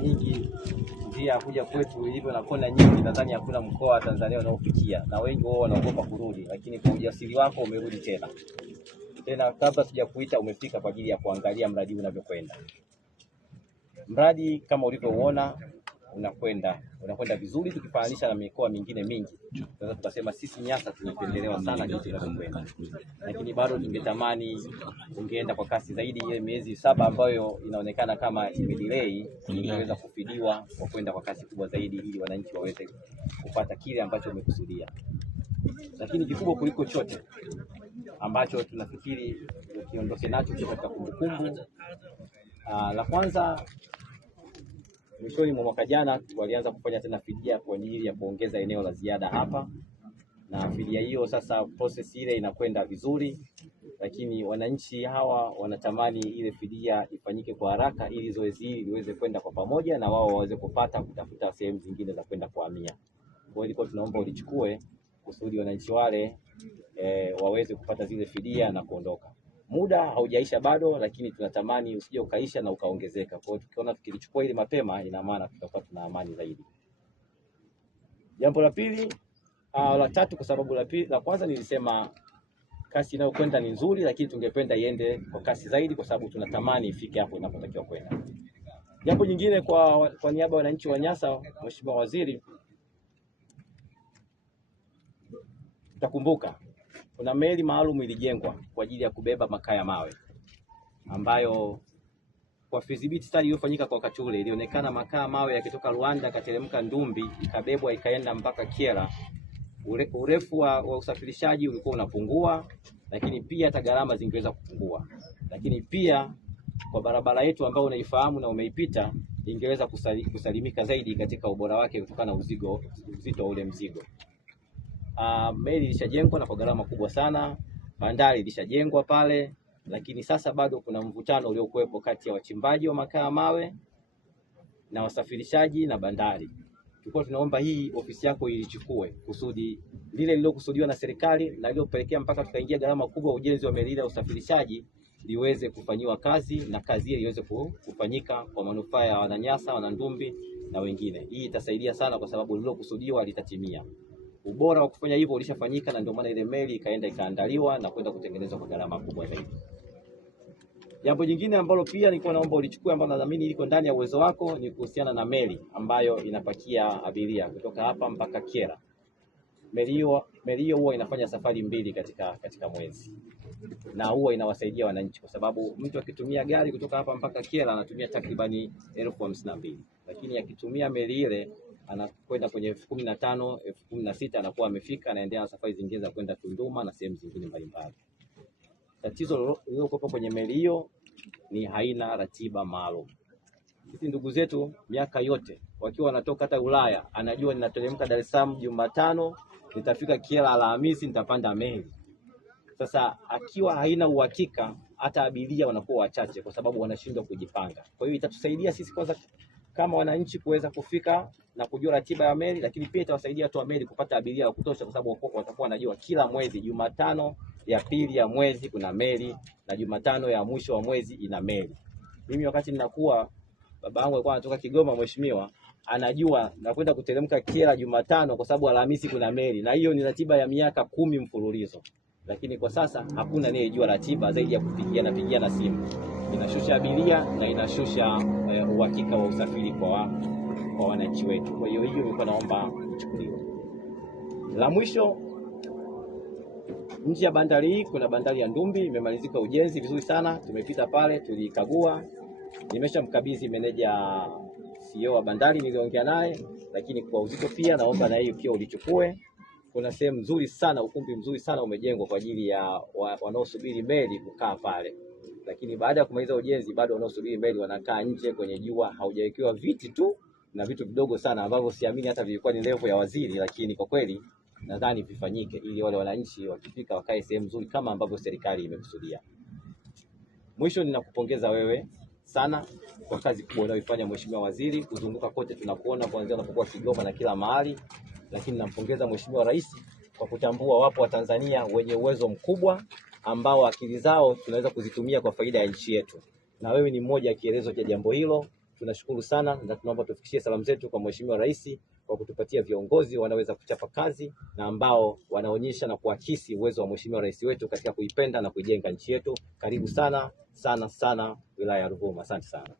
nyingi njia kuja kwetu ilivyo na kona nyingi, nadhani hakuna mkoa wa Tanzania unaofikia, na wengi wao wanaogopa kurudi, lakini kwa ujasiri wako umerudi tena. Kabla sijakuita umefika kwa ajili ya kuangalia mradi unavyokwenda. Mradi kama ulivyouona unakwenda vizuri tukifananisha na mikoa mingine mingi. Tunaweza tukasema sisi Nyasa tumependelewa sana jinsi tunavyokwenda. Lakini bado tungetamani ungeenda kwa kasi zaidi. Ile miezi 7 ambayo inaonekana kama imedelay ingeweza kufidiwa kwa kwenda kwa kasi kubwa zaidi ili wananchi waweze kupata kile ambacho umekusudia. Lakini kikubwa kuliko chote ambacho tunafikiri ukiondoke nacho katika kumbukumbu, la kwanza, mwishoni mwa mwaka jana walianza kufanya tena fidia kwa ajili ya kuongeza eneo la ziada hapa, na fidia hiyo sasa process ile inakwenda vizuri, lakini wananchi hawa wanatamani ile fidia ifanyike kwa haraka ili zoezi hili liweze kwenda kwa pamoja na wao waweze kutafuta sehemu zingine za kwenda kuhamia. Kwa hiyo tunaomba ulichukue kusudi wananchi wale waweze kupata zile fidia na kuondoka. Muda haujaisha bado, lakini tunatamani usije ukaisha na ukaongezeka. Kwa hiyo tukiona tukilichukua ile mapema, ina maana tutakuwa tuna amani zaidi. Jambo la pili, la tatu, kwa sababu la kwanza nilisema kasi inayokwenda ni nzuri, lakini tungependa iende kwa kasi zaidi kwa sababu tunatamani ifike hapo inapotakiwa kwenda. Jambo jingine kwa niaba ya wananchi wa Nyasa, Mheshimiwa Waziri, utakumbuka kuna meli maalum ilijengwa kwa ajili ya kubeba makaa ya mawe, ambayo kwa feasibility study iliyofanyika kwa wakati ule ilionekana makaa mawe yakitoka Rwanda kateremka Ndumbi ikabebwa ikaenda mpaka Kyela, urefu wa usafirishaji ulikuwa unapungua, lakini pia hata gharama zingeweza kupungua. Lakini pia kwa barabara yetu ambayo unaifahamu na umeipita, ingeweza kusalimika zaidi katika ubora wake kutokana na uzito ule mzigo. Meli ilishajengwa na kwa gharama kubwa sana, bandari ilishajengwa pale, lakini sasa bado kuna mvutano uliokuwepo kati ya wachimbaji wa makaa mawe na wasafirishaji na bandari. Tulikuwa tunaomba hii ofisi yako ilichukue kusudi lile lilokusudiwa na serikali na lilopelekea mpaka tukaingia gharama kubwa ujenzi wa meli ya usafirishaji liweze kufanyiwa kazi, na kazi ile iweze kufanyika kwa manufaa ya Wananyasa, Wanandumbi na wengine. Hii itasaidia sana kwa sababu lilokusudiwa litatimia. Ubora wa kufanya hivyo ulishafanyika, na ndio maana ile meli ikaandaliwa na kwenda kutengenezwa kwa gharama kubwa zaidi. Jambo jingine ambalo pia nilikuwa naomba ulichukue, ambalo nadhamini liko ndani ya uwezo wako, ni kuhusiana na meli ambayo inapakia abiria kutoka hapa mpaka Kyela. Meli hiyo huwa inafanya safari 2 katika mwezi, na huwa inawasaidia wananchi kwa sababu mtu akitumia gari kutoka hapa mpaka Kyela anatumia takribani 52,000, lakini akitumia meli ile anakwenda kwenye 15,000, 16,000 anakuwa amefika, anaendelea na safari zingine za kwenda Tunduma na sehemu zingine mbalimbali. Tatizo lililokuwepo kwenye meli hiyo ni haina ratiba maalum. Sisi ndugu zetu miaka yote wakiwa wanatoka hata Ulaya, anajua ninateremka Dar es Salaam Jumatano, nitafika Kyela Alhamisi, nitapanda meli. Sasa akiwa haina uhakika, hata abiria wanakuwa wachache kwa sababu wanashindwa kujipanga. Kwa hiyo itatusaidia sisi kwanza kama wananchi kuweza kufika na kujua ratiba ya meli, lakini pia itawasaidia watu wa meli kupata abiria wa kutosha kwa sababu watakuwa wanajua kila mwezi Jumatano ya pili ya mwezi kuna meli na Jumatano ya mwisho wa mwezi ina meli. Mimi wakati ninakuwa, baba yangu alikuwa anatoka Kigoma, mheshimiwa, anajua na kwenda kuteremka Kyela Jumatano kwa sababu Alhamisi kuna meli, na hiyo ni ratiba ya miaka 10 mfululizo. Lakini kwa sasa hakuna anayejua ratiba zaidi ya kupigiana simu. Inashusha abiria na inashusha uhakika wa usafiri kwa wananchi wetu. Kwa hiyo nilikuwa naomba ichukuliwe. La mwisho, nje ya bandari hii kuna bandari ya Ndumbi, imemalizika ujenzi vizuri sana. Tumepita pale, tulikagua. Nimeshamkabidhi meneja CEO wa bandari, niliongea naye, lakini kwa uzito pia naomba na hiyo pia ulichukue. Kuna sehemu nzuri sana, ukumbi mzuri sana umejengwa kwa ajili ya wanaosubiri meli kukaa pale. Lakini baada ya kumaliza ujenzi bado wanaosubiri meli wanakaa nje kwenye jua, haujawekewa viti tu na vitu vidogo sana ambavyo siamini hata vilikuwa ni level ya waziri, lakini kwa kweli nadhani vifanyike ili wale wananchi wakifika wakae sehemu nzuri kama ambavyo serikali imekusudia. Mwisho, ninakupongeza wewe sana kwa kazi kubwa unayoifanya Mheshimiwa Waziri, kuzunguka kote tunakuona kuanzia unapokuwa Kigoma na kila mahali. Lakini nampongeza Mheshimiwa Rais kwa kutambua wapo wa Tanzania wenye uwezo mkubwa ambao akili zao tunaweza kuzitumia kwa faida ya nchi yetu, na wewe ni mmoja kielezo cha jambo hilo. tunashukuru sana na tunaomba tufikishie salamu zetu kwa Mheshimiwa Rais kwa kutupatia viongozi wanaweza kuchapa kazi na ambao wanaonyesha na kuakisi uwezo wa Mheshimiwa Rais wetu katika kuipenda na kuijenga nchi yetu. Karibu sana sana sana wilaya ya Ruvuma. Asante sana.